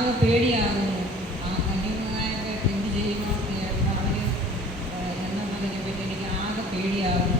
ആകെ പേടിയാകുന്നു. കന്യാകുമാരൊക്കെ എന്ത് ചെയ്യുമോ അവർ എന്നുള്ളതിനെ പറ്റി എനിക്ക് ആകെ പേടിയാകുന്നു.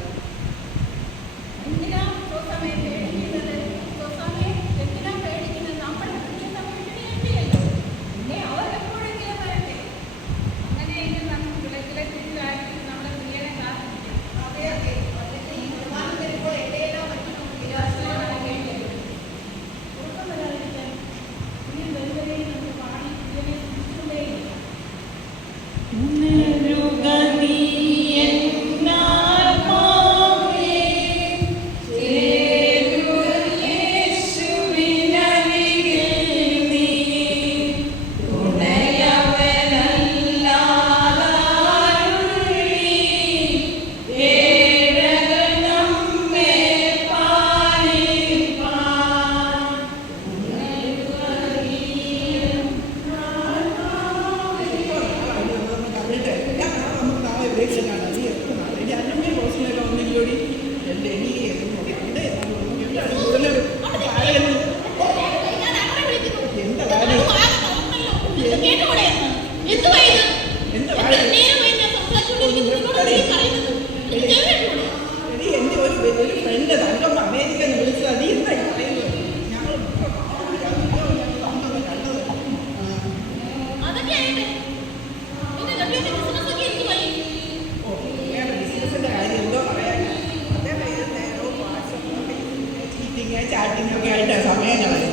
ചാട്ടിങ്ങൊക്കെ ആയിട്ട് സമയങ്ങളായി.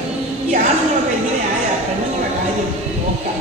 ഈ ആണുങ്ങളൊക്കെ ഇങ്ങനെ ആയ പെണ്ണുങ്ങളെ കാര്യം നോക്കാം.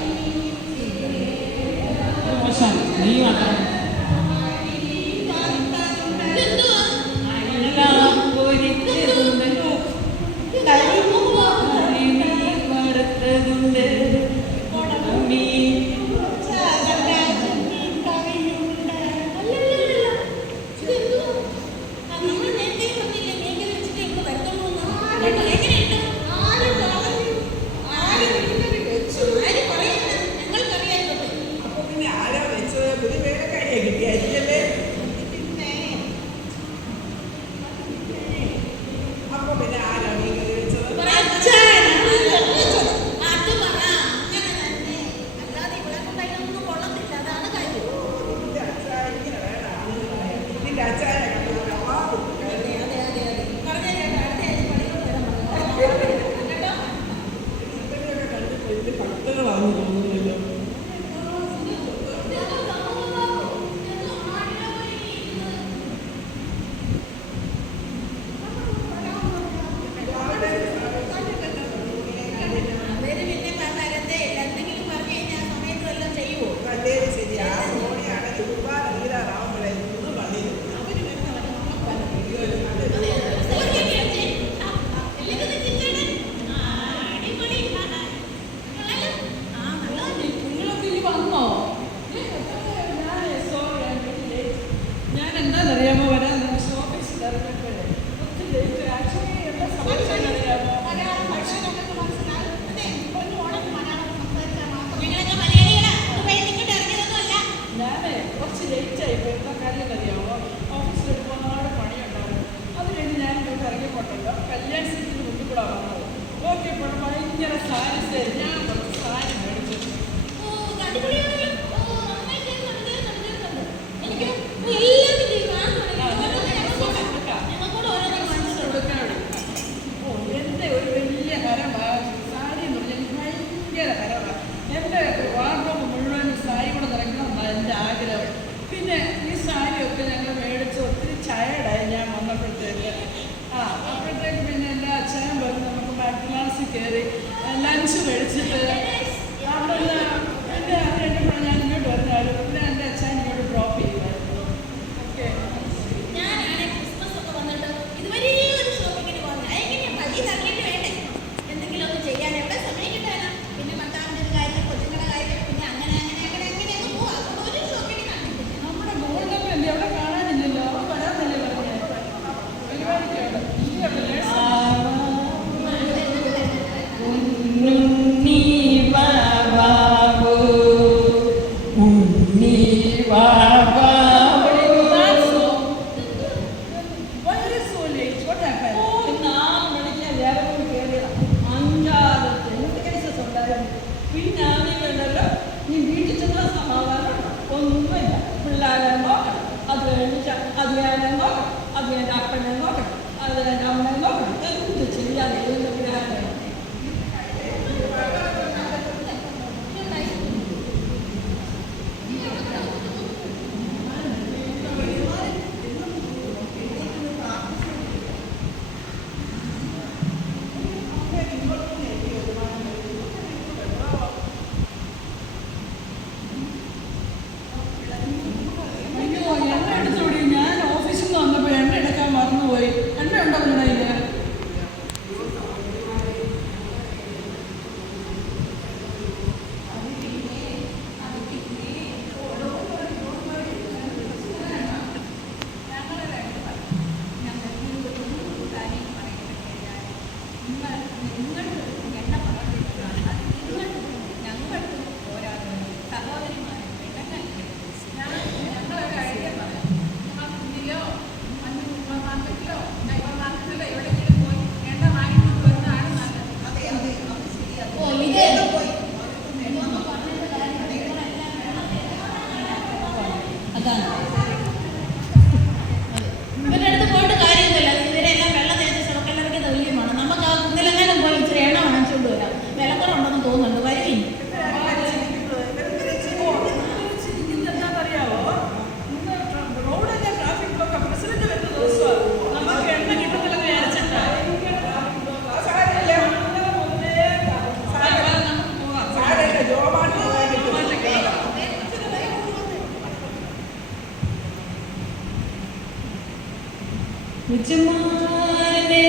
യജമാനേ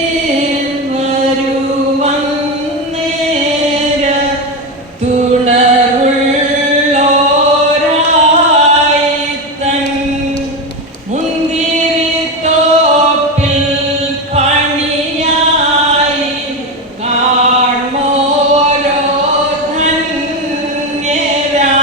വരുവന്നേര തുണറുള്ളോരായി തൻ മുന്തിരിത്തോപ്പിൽ പണിയായി കാൺമോരോ ധന്യരാ.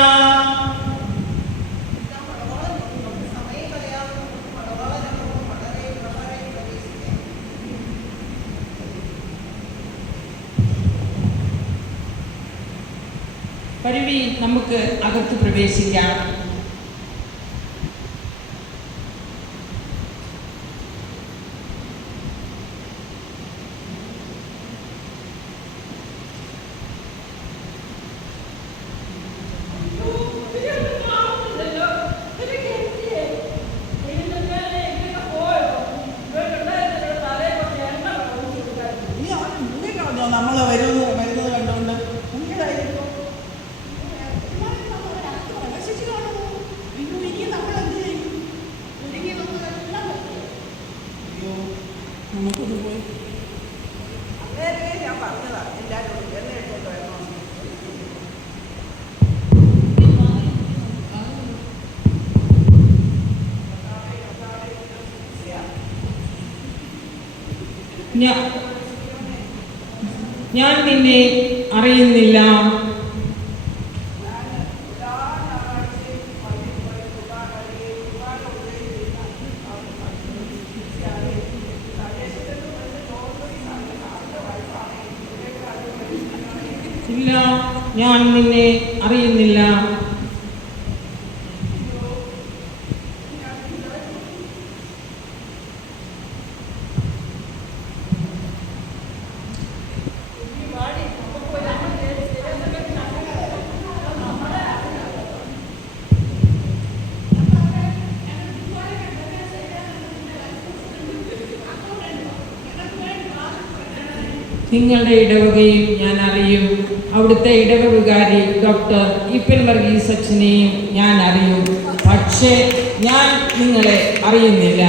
വരുവി, നമുക്ക് അകത്ത് പ്രവേശിക്കാം. നമ്മൾ വരുന്നത് കണ്ടുകൊണ്ട് മുങ്ങിയതായിരിക്കും. നമുക്കൊന്ന് പോയി അന്നേരമേ ഞാൻ പറഞ്ഞതാ എല്ലാവരും എന്നെ എടുത്തോണ്ട് വരണം. ഞാൻ നിന്നെ അറിയുന്നില്ല. ഇല്ല, ഞാൻ നിന്നെ അറിയുന്നില്ല. നിങ്ങളുടെ ഇടവകയും ഞാൻ അറിയും. അവിടുത്തെ ഇടവകാരി ഡോക്ടർ ഇപ്പൻ വർഗീസ് അച്ഛനെയും ഞാൻ അറിയും. പക്ഷേ ഞാൻ നിങ്ങളെ അറിയുന്നില്ല.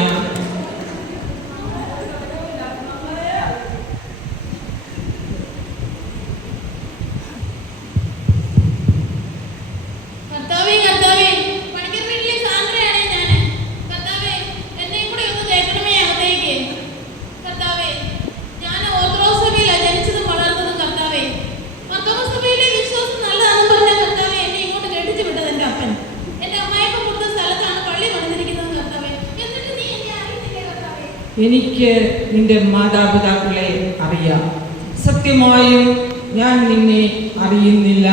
എനിക്ക് നിന്റെ മാതാപിതാക്കളെ അറിയാം. സത്യമായും ഞാൻ നിന്നെ അറിയുന്നില്ല.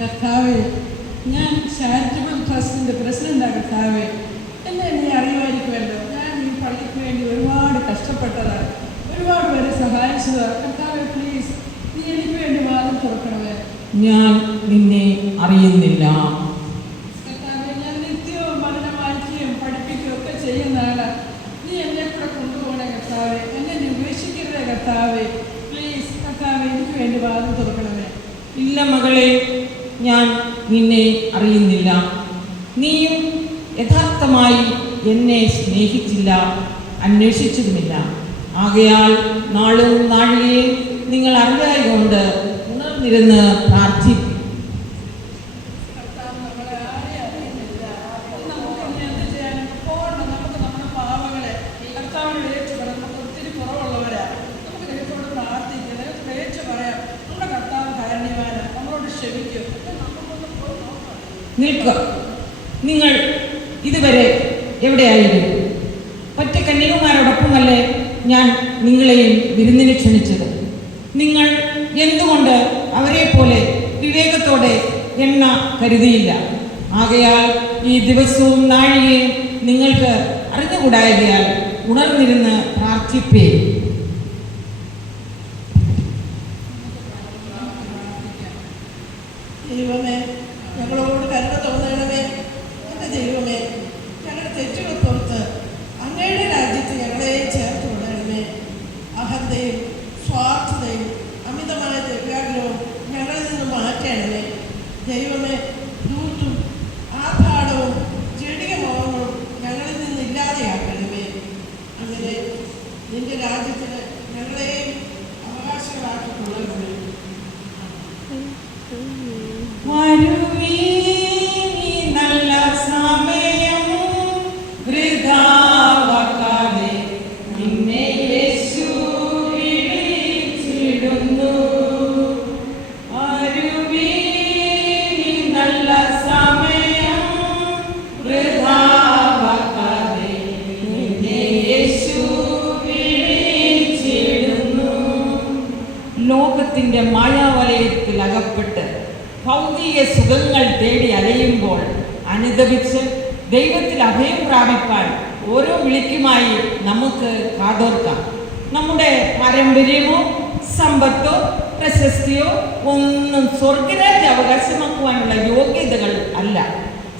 കർത്താവേ, ഞാൻ ചാരിറ്റബിൾ ട്രസ്റ്റിൻ്റെ പ്രസിഡൻ്റാണ്. കർത്താവേ, എന്നെ നീ അറിയുമായിരിക്കുമല്ലോ. ഞാൻ ഈ പള്ളിക്ക് വേണ്ടി ഒരുപാട് കഷ്ടപ്പെട്ടതാണ്, ഒരുപാട് പേരെ സഹായിച്ചതാണ്. കർത്താവേ, പ്ലീസ് നീ എനിക്ക് വേണ്ടി വാതിൽ തുറക്കണമേ. ഞാൻ നിന്നെ അറിയുന്നില്ല. കർത്താവേ, ഞാൻ നിത്യവും പഠനം വായിക്കുകയും പഠിപ്പിക്കുകയും ഒക്കെ ചെയ്യുന്നതാണ്. നീ എന്നെ കൂടെ കൊണ്ടുപോകണേ കർത്താവേ. എന്നെ നീ ഉപേക്ഷിക്കരുതേ കർത്താവേ. പ്ലീസ് കർത്താവേ, എനിക്ക് വേണ്ടി വാതിൽ തുറക്കണമേ. ഇല്ല മകളെ, ഞാൻ നിന്നെ അറിയുന്നില്ല. നീയും യഥാർത്ഥമായി എന്നെ സ്നേഹിച്ചില്ല, അന്വേഷിച്ചതുമില്ല. ആകയാൽ നാളും നാഴികയും നിങ്ങൾ അറിയായതുകൊണ്ട് ഉണർന്നിരുന്ന് പ്രാർത്ഥിക്കും. നിൽക്കുക. നിങ്ങൾ ഇതുവരെ എവിടെയായിരുന്നു? ഒറ്റ കന്യകുമാരോടൊപ്പമല്ലേ ഞാൻ നിങ്ങളെയും വിരുന്നിന് ക്ഷണിച്ചത്? നിങ്ങൾ എന്തുകൊണ്ട് അവരെ പോലെ വിവേകത്തോടെ എണ്ണ കരുതിയില്ല? ആകയാൽ ഈ ദിവസവും നാഴികയും നിങ്ങൾക്ക് അറിഞ്ഞുകൂടായതിനാൽ ഉണർന്നിരുന്ന് പ്രാർത്ഥിപ്പേ. ദൈവമേ, ഞങ്ങളോട് കരുണ തോന്നണമേ. എൻ്റെ ദൈവമേ, ഞങ്ങളുടെ തെറ്റുകൾ പുറത്ത് അങ്ങയുടെ രാജ്യത്ത് ഞങ്ങളെ ചേർത്ത് കൊള്ളണമേ. അഹന്തയും സ്വാർത്ഥ നിന്റെ രാജ്യത്തിന് ഞങ്ങളെയും അവകാശങ്ങളാക്കിക്കൊള്ളണമേ. വരുവീനി നല്ല സമയം വൃഥാവാക്കാതെ നിന്നെ യേശു വിളിച്ചിടുന്നു. വരുവീനി നല്ല സമയം വൃഥാവാക്കാതെ നിന്നെ യേശു വിളിച്ചിടുന്നു. ലോകത്തിന്റെ മായാവലയത്തിൽ അകപ്പെട്ട് ഭൗതിക സുഖങ്ങൾ തേടി അലയുമ്പോൾ അനുദപിച്ച് ദൈവത്തിൽ അഭയം പ്രാപിപ്പാൻ ഓരോ വിളിക്കുമായി നമുക്ക് കാതോർക്കാം. നമ്മുടെ പാരമ്പര്യമോ സമ്പത്തോ പ്രശസ്തിയോ ഒന്നും സ്വർഗരാജ്യ അവകാശമാക്കുവാനുള്ള യോഗ്യതകൾ അല്ല.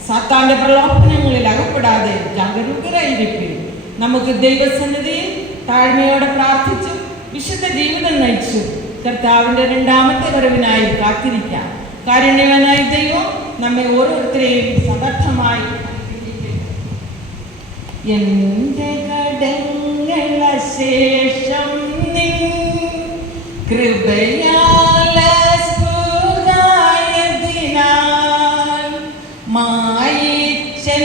സാത്താന്റെ പ്രലോഭനങ്ങളിൽ അകപ്പെടാതെ ജാഗരൂകരായിരിക്കും. നമുക്ക് ദൈവസന്നിധിയിൽ താഴ്മയോടെ പ്രാർത്ഥിച്ചു വിശുദ്ധ ജീവിതം നയിച്ചു കർത്താവിന്റെ രണ്ടാമത്തെ വരവിനായി കാത്തിരിക്കാം. കാരുണ്യവാനായ ദൈവം നമ്മെ ഓരോരുത്തരെയും സമർത്ഥമായി എന്റെ കടങ്ങള ശേഷം നിൻ കൃപയാൽ സ്ഫുരായതിനാൽ മായിച്ചെൻ